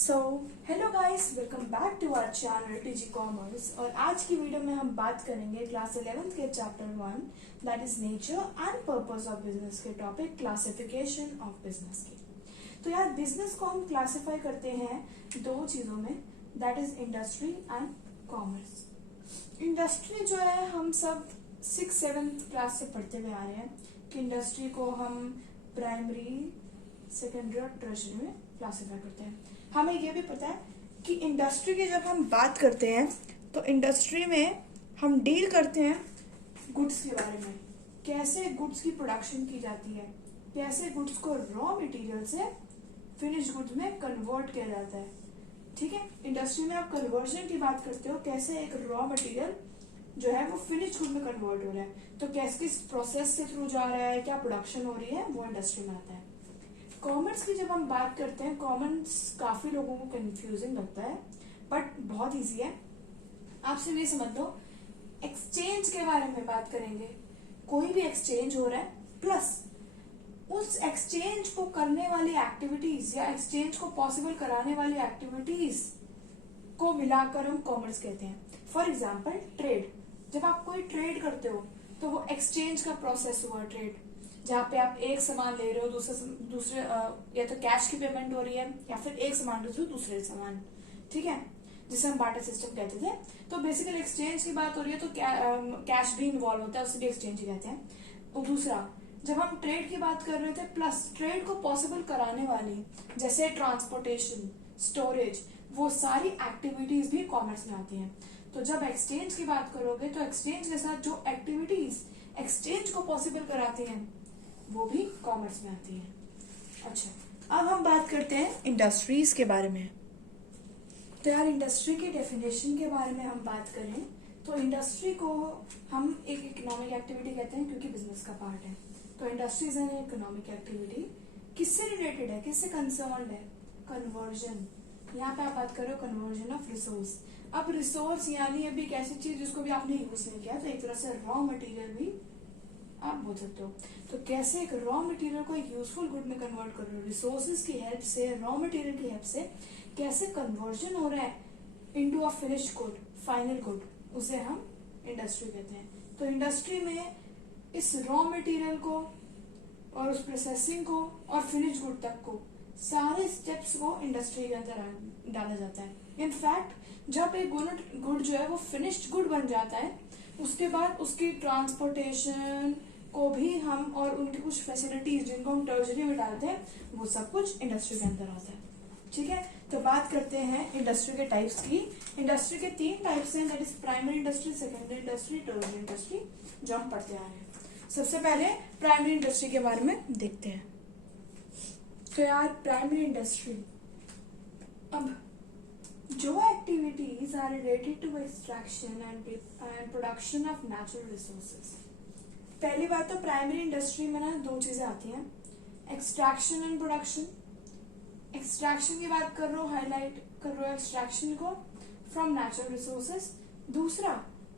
So hello guys, welcome back to our channel TG commerce. और आज की video में हम बात करेंगे क्लास 11th के chapter 1 that is nature and purpose of business के टॉपिक क्लासिफिकेशन ऑफ बिजनेस की। तो यार, बिजनेस को हम क्लासिफाई करते हैं दो चीजों में, that is industry and commerce. Industry जो है हम सब 6-7th क्लास से पढ़ते हुए आ रहे हैं कि इंडस्ट्री को हम प्राइमरी, सेकेंडरी और टर्शरी में क्लासिफाई करते हैं। हमें ये भी पता है कि इंडस्ट्री की जब हम बात करते हैं तो इंडस्ट्री में हम डील करते हैं गुड्स के बारे में, कैसे गुड्स की प्रोडक्शन की जाती है, कैसे गुड्स को रॉ मटेरियल से फिनिश गुड्स में कन्वर्ट किया जाता है। ठीक है, इंडस्ट्री में आप कन्वर्जन की बात करते हो, कैसे एक रॉ मटेरियल जो है वो फिनिश गुड में कन्वर्ट हो रहा है, तो कैसे किस प्रोसेस से थ्रू जा रहा है, क्या प्रोडक्शन हो रही है, वो इंडस्ट्री में आता है। कॉमर्स की जब हम बात करते हैं, कॉमर्स काफी लोगों को कंफ्यूजिंग लगता है बट बहुत इजी है। आप सिर्फ ये समझ लो, एक्सचेंज के बारे में बात करेंगे। कोई भी एक्सचेंज हो रहा है प्लस उस एक्सचेंज को करने वाली एक्टिविटीज या एक्सचेंज को पॉसिबल कराने वाली एक्टिविटीज को मिलाकर हम कॉमर्स कहते हैं। फॉर एग्जाम्पल ट्रेड, जब आप कोई ट्रेड करते हो तो वो एक्सचेंज का प्रोसेस हुआ ट्रेड, जहाँ पे आप एक सामान ले रहे हो दूसरे या तो कैश की पेमेंट हो रही है या फिर एक सामान ले रहे हो दूसरे सामान। ठीक है, जिसे हम बार्टर सिस्टम कहते थे। तो बेसिकली एक्सचेंज की बात हो रही है तो कैश भी इन्वॉल्व होता है, उसे भी एक्सचेंज ही कहते हैं। और दूसरा, जब हम ट्रेड की बात कर रहे थे प्लस ट्रेड को पॉसिबल कराने वाली जैसे ट्रांसपोर्टेशन, स्टोरेज, वो सारी एक्टिविटीज भी कॉमर्स में आती हैं। तो जब एक्सचेंज की बात करोगे तो एक्सचेंज के साथ जो एक्टिविटीज एक्सचेंज को पॉसिबल कराती हैं वो भी कॉमर्स में आती है। अच्छा, अब हम बात करते हैं इंडस्ट्रीज के बारे में। तो यार, इंडस्ट्री की डेफिनेशन के बारे में हम बात करें तो इंडस्ट्री को हम एक इकोनॉमिक एक्टिविटी कहते हैं क्योंकि बिजनेस का पार्ट है। तो इंडस्ट्रीज एन इकोनॉमिक एक्टिविटी किससे रिलेटेड है, किससे कंसर्न है? कन्वर्जन। यहाँ पे आप बात करो कन्वर्जन ऑफ रिसोर्स। अब रिसोर्स यानी अभी एक ऐसी चीज जिसको भी आपने यूज नहीं किया, तो एक तरह से रॉ मटेरियल भी आप बोल सकते हो। तो कैसे एक रॉ मटेरियल को एक यूजफुल गुड में कन्वर्ट कर रहे हो, रिसोर्सेज की हेल्प से, रॉ मटेरियल की हेल्प से कैसे कन्वर्जन हो रहा है into a finish good, final good, उसे हम इंडस्ट्री कहते हैं। तो इंडस्ट्री में इस रॉ मटेरियल को और उस प्रोसेसिंग को और फिनिश गुड तक को, सारे स्टेप्स को इंडस्ट्री के अंदर डाला जाता है। इनफैक्ट जब एक गुड जो है वो फिनिश्ड गुड बन जाता है, उसके बाद उसकी ट्रांसपोर्टेशन को भी हम और उनकी कुछ फैसिलिटीज जिनको हम टर्जरी में डालते हैं, वो सब कुछ इंडस्ट्री के अंदर आता है। ठीक है, तो बात करते हैं इंडस्ट्री के टाइप्स की। इंडस्ट्री के 3 टाइप्स हैं, that is primary industry, secondary industry, टर्जरी industry, जो हम पढ़ते आ रहे हैं। सबसे पहले प्राइमरी इंडस्ट्री के बारे में देखते हैं। तो यार, प्राइमरी इंडस्ट्री, अब जो activities are related to extraction and production of natural resources. पहली बात तो प्राइमरी इंडस्ट्री में ना 2 चीजें आती हैं, एक्सट्रैक्शन एंड प्रोडक्शन। एक्सट्रैक्शन की बात कर रहे हो, हाईलाइट कर रहे हो एक्सट्रैक्शन को फ्रॉम नेचुरल रिसोर्सेज। दूसरा,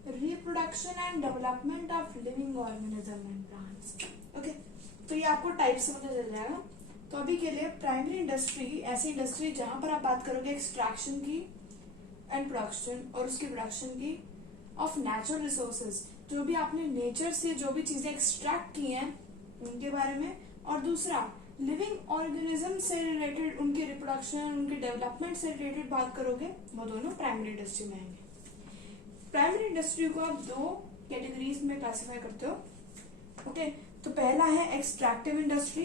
reproduction and development of living organism and plants. Okay, तो ये आपको टाइप से पता चल जाएगा। तो अभी के लिए प्राइमरी इंडस्ट्री ऐसी इंडस्ट्री जहां पर आप बात करोगे एक्सट्रैक्शन की एंड प्रोडक्शन और उसकी प्रोडक्शन की ऑफ नेचुरल रिसोर्सेज, जो भी आपने नेचर से जो भी चीजें एक्सट्रैक्ट की हैं उनके बारे में। और दूसरा, लिविंग ऑर्गेनिज्म से रिलेटेड उनकी रिप्रोडक्शन, उनके डेवलपमेंट से रिलेटेड बात करोगे, वो दोनों प्राइमरी इंडस्ट्री में आएंगे। प्राइमरी इंडस्ट्री को आप 2 कैटेगरीज में क्लासिफाई करते हो। ओके, तो पहला है एक्सट्रैक्टिव इंडस्ट्री,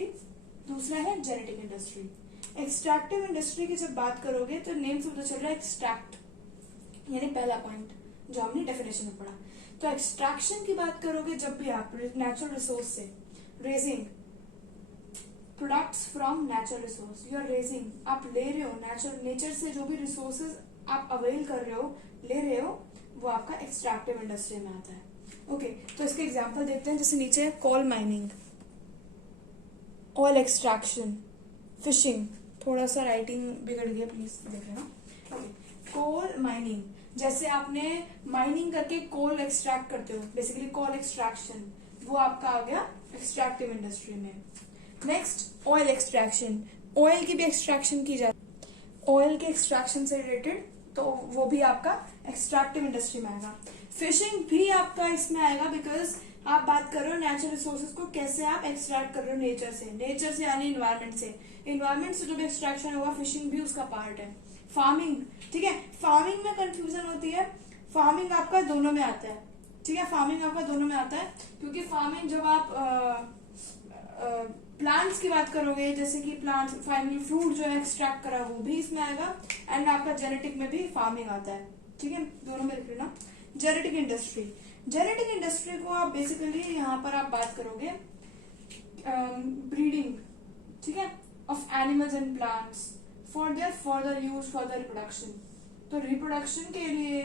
दूसरा है जेनेटिक इंडस्ट्री। एक्सट्रैक्टिव इंडस्ट्री की जब बात करोगे तो नेम से पता चल रहा है एक्सट्रैक्ट, यानी पहला पॉइंट जो हमने डेफिनेशन में पढ़ा। तो एक्सट्रैक्शन की बात करोगे जब भी आप नेचुरल रिसोर्स से raising products from natural resource, you are raising, आप ले रहे हो नेचर से जो भी रिसोर्सेज आप अवेल कर रहे हो, ले रहे हो, वो आपका एक्सट्रैक्टिव इंडस्ट्री में आता है। ओके, तो इसके एग्जांपल देखते हैं। जैसे नीचे है coal mining, oil extraction, fishing. थोड़ा सा राइटिंग बिगड़ गया, प्लीज देख लेना। ओके, कोल माइनिंग, जैसे आपने माइनिंग करके कोल एक्सट्रैक्ट करते हो, बेसिकली कोल एक्सट्रैक्शन, वो आपका आ गया एक्सट्रैक्टिव इंडस्ट्री में। नेक्स्ट, ऑयल एक्सट्रैक्शन, ऑयल की भी एक्सट्रैक्शन की जाती है। ऑयल के एक्सट्रैक्शन से रिलेटेड, तो वो भी आपका एक्सट्रैक्टिव इंडस्ट्री में आएगा। फिशिंग भी आपका इसमें आएगा, बिकॉज आप बात कर रहे हो नेचुरल रिसोर्सेज को कैसे आप एक्सट्रैक्ट कर रहे हो नेचर से यानी इन्वायरमेंट से जो भी एक्सट्रैक्शन होगा, फिशिंग भी उसका पार्ट है। फार्मिंग, ठीक है, फार्मिंग में कंफ्यूजन होती है, फार्मिंग आपका दोनों में आता है, ठीक है, फार्मिंग आपका दोनों में आता है, क्योंकि फार्मिंग जब आप प्लांट्स की बात करोगे, जैसे कि प्लांट्स फाइनली फ्रूट जो है एक्सट्रैक्ट करा, वो भी इसमें आएगा, एंड आपका जेनेटिक में भी फार्मिंग आता है, ठीक है, दोनों में लिख लेना। जेनेटिक इंडस्ट्री को आप बेसिकली यहाँ पर आप बात करोगे ब्रीडिंग, ठीक है, of animals and plants for their further use for the reproduction. तो रिप्रोडक्शन के लिए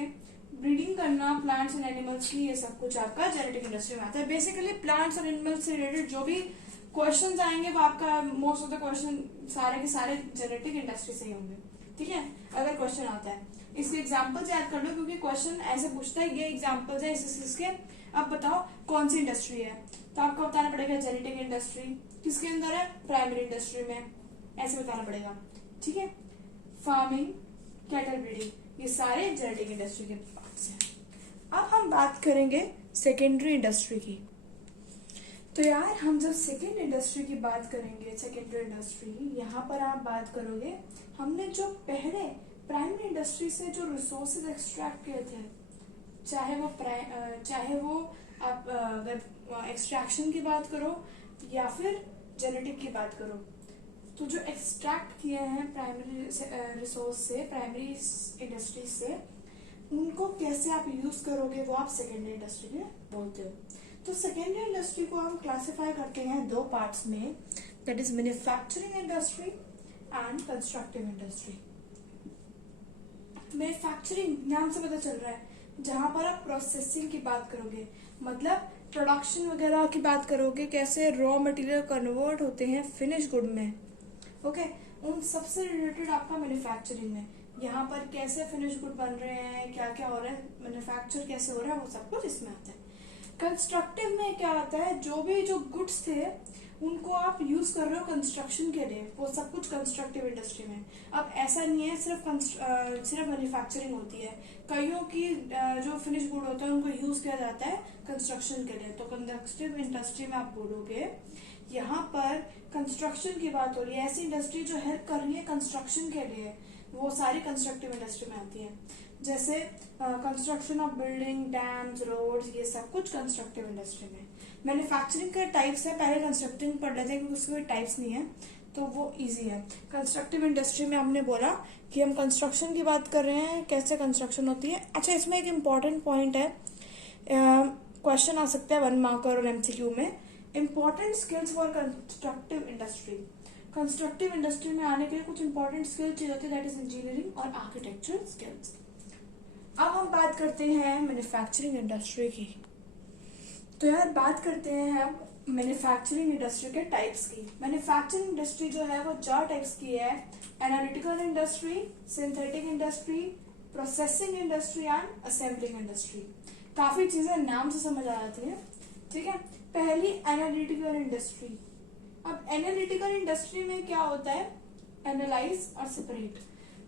ब्रीडिंग करना प्लांट्स एंड एनिमल्स की, ये सब कुछ आपका जेनेटिक इंडस्ट्री में आता है। बेसिकली प्लांट्स और एनिमल्स से रिलेटेड जो भी क्वेश्चंस आएंगे वो आपका मोस्ट ऑफ द क्वेश्चन सारे के सारे जेनेटिक इंडस्ट्री से ही होंगे, ठीक है, अगर क्वेश्चन आता है। इसके एग्जांपल्स याद कर लो, क्योंकि क्वेश्चन ऐसे पूछता है, ये एग्जांपल्स है इसके, अब बताओ कौन सी इंडस्ट्री है, तो आपको बताना पड़ेगा जेनेटिक इंडस्ट्री किसके अंदर है, प्राइमरी इंडस्ट्री में, ऐसे बताना पड़ेगा, ठीक है। फार्मिंग, कैटल ब्रीडिंग, ये सारे जेनेटिक इंडस्ट्री के पार्ट्स हैं। अब हम बात करेंगे सेकेंडरी इंडस्ट्री की। तो यार हम जब सेकेंड इंडस्ट्री की बात करेंगे, सेकेंडरी इंडस्ट्री, यहाँ पर आप बात करोगे, हमने जो पहले प्राइमरी इंडस्ट्री से जो रिसोर्सेज एक्सट्रैक्ट किए थे, चाहे वो आप अगर एक्सट्रैक्शन की बात करो या फिर जेनेटिक की बात करो, तो जो एक्सट्रैक्ट किए हैं प्राइमरी रिसोर्स से, प्राइमरी इंडस्ट्री से, उनको कैसे आप यूज करोगे, वो आप सेकेंडरी इंडस्ट्री में बोलते हो। तो सेकेंडरी इंडस्ट्री को हम क्लासिफाई करते हैं दो पार्ट्स में, that is manufacturing industry and constructive industry. Manufacturing नाम से पता चल रहा है, जहां पर आप प्रोसेसिंग की बात करोगे, मतलब प्रोडक्शन वगैरह की बात करोगे, कैसे रॉ मटेरियल कन्वर्ट होते हैं फिनिश गुड में, ओके, उन सबसे रिलेटेड आपका मैन्युफैक्चरिंग में, यहाँ पर कैसे फिनिश गुड बन रहे हैं, क्या क्या हो रहा है, मैन्युफैक्चर कैसे हो रहा है, वो सब कुछ इसमें आता है। कंस्ट्रक्टिव में क्या आता है, जो गुड्स थे उनको आप यूज कर रहे हो कंस्ट्रक्शन के लिए, वो सब कुछ कंस्ट्रक्टिव इंडस्ट्री में। अब ऐसा नहीं है सिर्फ मैन्युफैक्चरिंग होती है, कईयों की जो फिनिश गुड होता है उनको यूज किया जाता है कंस्ट्रक्शन के लिए। तो कंस्ट्रक्टिव इंडस्ट्री में आप बोलोगे, यहाँ पर कंस्ट्रक्शन की बात हो रही है, ऐसी इंडस्ट्री जो हेल्प कर रही है कंस्ट्रक्शन के लिए, वो सारी कंस्ट्रक्टिव इंडस्ट्री में आती है। जैसे construction of building, dams, roads, ये सब कुछ कंस्ट्रक्टिव इंडस्ट्री में। मैन्युफैक्चरिंग के टाइप्स है, पहले कंस्ट्रक्टिंग पढ़ लेते हैं क्योंकि उसके कोई टाइप्स नहीं है, तो वो इजी है। कंस्ट्रक्टिव इंडस्ट्री में हमने बोला कि हम कंस्ट्रक्शन की बात कर रहे हैं, कैसे कंस्ट्रक्शन होती है। अच्छा, इसमें एक इम्पॉर्टेंट पॉइंट है, क्वेश्चन आ सकता है 1 मार्कर और MCQ में, important skills for constructive industry. Constructive industry में आने के लिए कुछ इंपॉर्टेंट स्किल्स चाहिए होती है, दैट इज इंजीनियरिंग और आर्किटेक्चरल स्किल्स। अब हम बात करते हैं मैन्युफैक्चरिंग इंडस्ट्री की। तो यार बात करते हैं हम मैन्युफैक्चरिंग इंडस्ट्री के टाइप्स की। मैन्युफैक्चरिंग इंडस्ट्री जो है वो 4 टाइप्स की है, analytical industry, synthetic industry, processing industry and assembling industry. काफी चीजें नाम से समझ आ जाती है, ठीक है। पहली एनालिटिकल इंडस्ट्री। अब एनालिटिकल इंडस्ट्री में क्या होता है, एनालाइज और सेपरेट।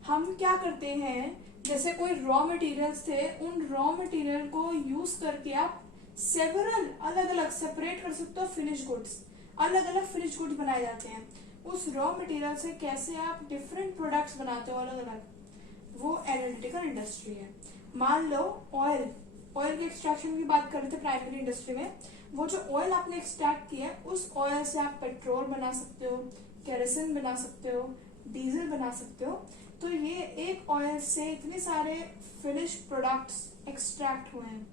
हम क्या करते हैं, जैसे कोई रॉ मटेरियल्स थे, उन रॉ मटेरियल को यूज करके आप सेवरल अलग अलग सेपरेट कर सकते हो फिनिश गुड्स, अलग अलग फिनिश गुड्स बनाए जाते हैं। उस रॉ मटेरियल से कैसे आप डिफरेंट प्रोडक्ट्स बनाते हो अलग अलग, वो एनालिटिकल इंडस्ट्री है। मान लो ऑयल के एक्सट्रैक्शन की बात कर रहे थे प्राइमरी इंडस्ट्री में, वो जो ऑयल आपने एक्सट्रैक्ट किया है उस ऑयल से आप पेट्रोल बना सकते हो, केरोसिन बना सकते हो, डीजल बना सकते हो। तो ये एक ऑयल से इतने सारे फिनिश प्रोडक्ट्स एक्सट्रैक्ट हुए हैं,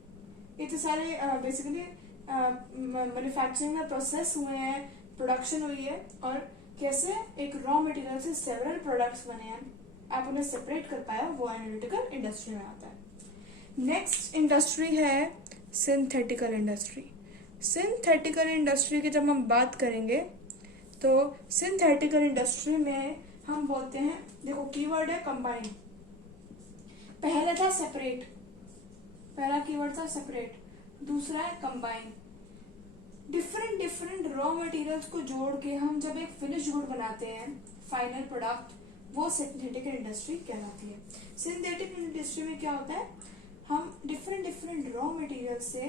इतने सारे बेसिकली मैन्युफैक्चरिंग में प्रोसेस हुए हैं, प्रोडक्शन हुई है, और कैसे एक रॉ मटेरियल से सेवरल प्रोडक्ट्स बने हैं, आप उन्हें सेपरेट कर पाए, वो एनालिटिकल इंडस्ट्री में आता है। नेक्स्ट इंडस्ट्री है सिंथेटिकल इंडस्ट्री। सिंथेटिकल इंडस्ट्री की जब हम बात करेंगे तो सिंथेटिकल इंडस्ट्री में हम बोलते हैं, देखो कीवर्ड है कंबाइन, पहला था सेपरेट, पहला कीवर्ड था सेपरेट, दूसरा है कंबाइन। डिफरेंट रॉ मटेरियल्स को जोड़ के हम जब एक फिनिश गुड बनाते हैं, फाइनल प्रोडक्ट, वो सिंथेटिक इंडस्ट्री कहलाती है। सिंथेटिक इंडस्ट्री में क्या होता है, हम डिफरेंट रॉ मटेरियल से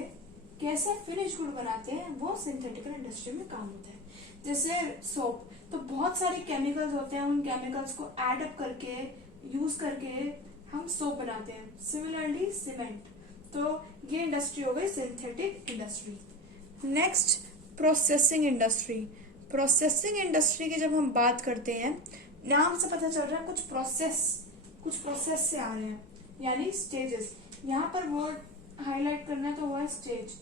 कैसे फिनिश गुड बनाते हैं, वो सिंथेटिक इंडस्ट्री में काम होता है। जैसे सोप, तो बहुत सारे केमिकल्स होते हैं, उन केमिकल्स को एड अप करके यूज करके हम सोप बनाते हैं। सिमिलरली सीमेंट, तो ये इंडस्ट्री हो गई synthetic industry. Next processing industry. Processing industry की जब हम बात करते हैं, नाम से पता चल रहा है कुछ प्रोसेस से आ रहे हैं, यानी स्टेजेस। यहाँ पर वर्ड हाईलाइट करना है तो वो है स्टेज।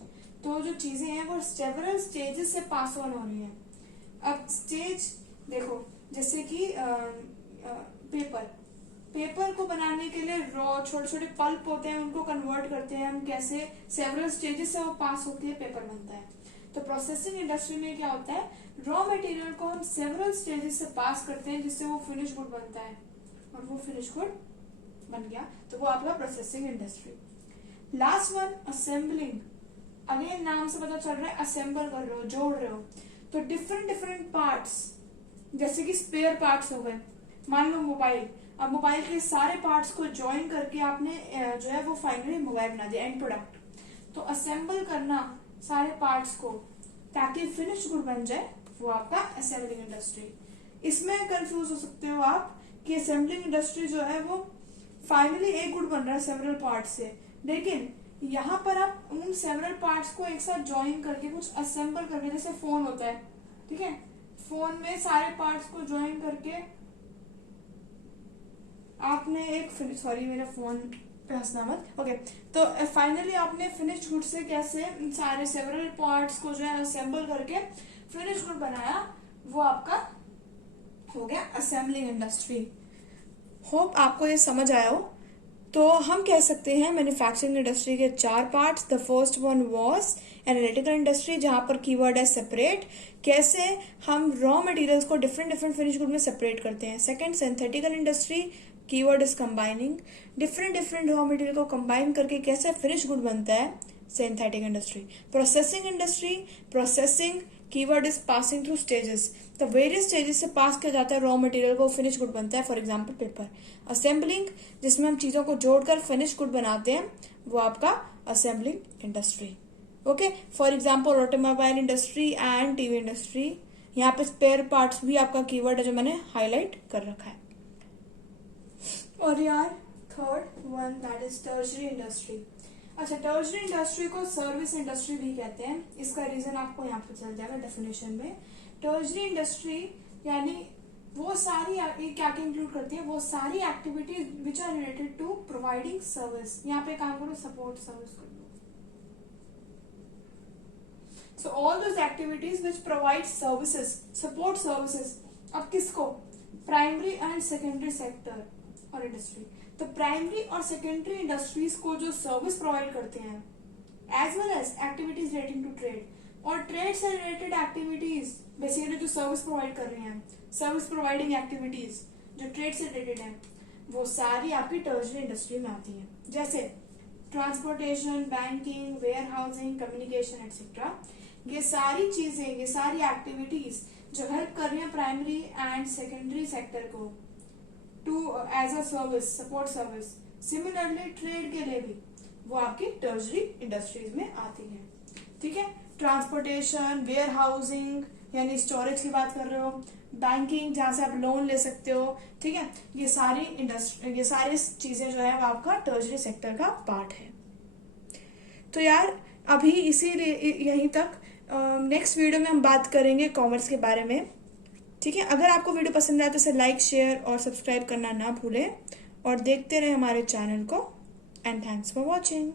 तो जो चीजें हैं वो सेवरल स्टेजेस से पास ऑन हो रही हैं। अब स्टेज देखो, जैसे कि पेपर को बनाने के लिए रॉ छोटे छोटे पल्प होते हैं, उनको कन्वर्ट करते हैं हम कैसे, सेवरल स्टेजेस से वो पास होती है, पेपर बनता है। तो प्रोसेसिंग इंडस्ट्री में क्या होता है, रॉ मटेरियल को हम सेवरल स्टेजेस से पास करते हैं जिससे वो फिनिश गुड बनता है, और वो फिनिश गुड बन गया तो वो आपका processing industry. Last one assembling. Again नाम से पता चल रहा है असेंबल कर रहे हो, जोड़ रहे हो। तो डिफरेंट पार्ट्स, जैसे कि स्पेयर पार्ट्स हो गए, मान लो मोबाइल, अब मोबाइल के सारे पार्ट्स को ज्वाइन करके आपने जो है वो फाइनली मोबाइल बना दिया, एंड प्रोडक्ट। तो असेंबल करना सारे पार्ट्स को ताकि फिनिश गुड बन जाए, वो आपका असेंबलिंग इंडस्ट्री। इसमें कंफ्यूज हो सकते हो आप कि असेंबलिंग इंडस्ट्री जो है वो फाइनली एक गुड बन रहा है सेवरल पार्ट से, लेकिन यहाँ पर आप उन सेवरल पार्ट्स को एक साथ ज्वाइन करके कुछ असेंबल करके, जैसे फोन होता है, ठीक है, फोन में सारे पार्ट्स को ज्वाइन करके आपने एक सॉरी मेरा फोन पे हंसना मत, ओके। तो फाइनली आपने फिनिश गुड से कैसे सारे सेवरल पार्ट्स को जो है असेंबल करके फिनिश गुड बनाया, वो आपका हो गया असेंबलिंग इंडस्ट्री। होप आपको ये समझ आया हो। तो हम कह सकते हैं मैन्युफैक्चरिंग इंडस्ट्री के 4 parts. The first one was analytical industry, जहां पर कीवर्ड है सेपरेट, कैसे हम रॉ मटेरियल्स को डिफरेंट फिनिश गुड में सेपरेट करते हैं। Second synthetical industry, keyword is combining, different raw material को कंबाइन करके कैसे फिनिश गुड बनता है, synthetic industry. Processing industry, processing, keyword is passing through stages, तो वेरियस स्टेजेस से पास किया जाता है रॉ मटेरियल को, फिनिश गुड बनता है, फॉर एग्जांपल पेपर। असेंबलिंग, जिसमें हम चीजों को जोड़कर फिनिश गुड बनाते हैं, वो आपका assembling industry. Okay, for example automobile industry and TV industry. यहाँ पे स्पेयर पार्ट्स भी आपका कीवर्ड है जो मैंने हाईलाइट कर रखा है। और यार third one that is tertiary industry. अच्छा, टर्शरी इंडस्ट्री को सर्विस इंडस्ट्री भी कहते हैं, इसका रीजन आपको यहाँ पे चल जाएगा डेफिनेशन में। टर्शरी इंडस्ट्री यानी वो सारी क्या इंक्लूड करती है, वो सारी activities which are related to providing service. यहाँ पे काम करो, सपोर्ट सर्विस कर दो। So all those activities which provide services, support services. अब किसको, प्राइमरी एंड सेकेंडरी सेक्टर और इंडस्ट्री। तो प्राइमरी और सेकेंडरी इंडस्ट्रीज को जो सर्विस प्रोवाइड करते हैं, as well as activities relating to trade, और ट्रेड से रिलेटेड एक्टिविटीज बेसिकली जो सर्विस प्रोवाइड कर रही हैं, सर्विस प्रोवाइडिंग एक्टिविटीज जो ट्रेड से रिलेटेड है, वो सारी आपकी टर्शरी इंडस्ट्री में आती है। जैसे transportation, banking, warehousing, communication etcetera. ये सारी चीजें, ये सारी एक्टिविटीज जो हेल्प कर रही हैं प्राइमरी एंड सेकेंडरी सेक्टर को to as a service, support service. Similarly trade के लिए भी वो आपकी टर्शरी इंडस्ट्रीज में आती है। ठीक है, ट्रांसपोर्टेशन, वेयर हाउसिंग यानी स्टोरेज की बात कर रहे हो, बैंकिंग जहां से आप लोन ले सकते हो, ठीक है, ये सारी चीजें जो है वो आपका टर्शरी सेक्टर का पार्ट है। तो यार अभी इसीलिए यहीं तक, नेक्स्ट वीडियो में हम बात करेंगे कॉमर्स के बारे में। ठीक है, अगर आपको वीडियो पसंद आए तो इसे लाइक, शेयर और सब्सक्राइब करना ना भूलें, और देखते रहे हमारे चैनल को। And thanks for watching.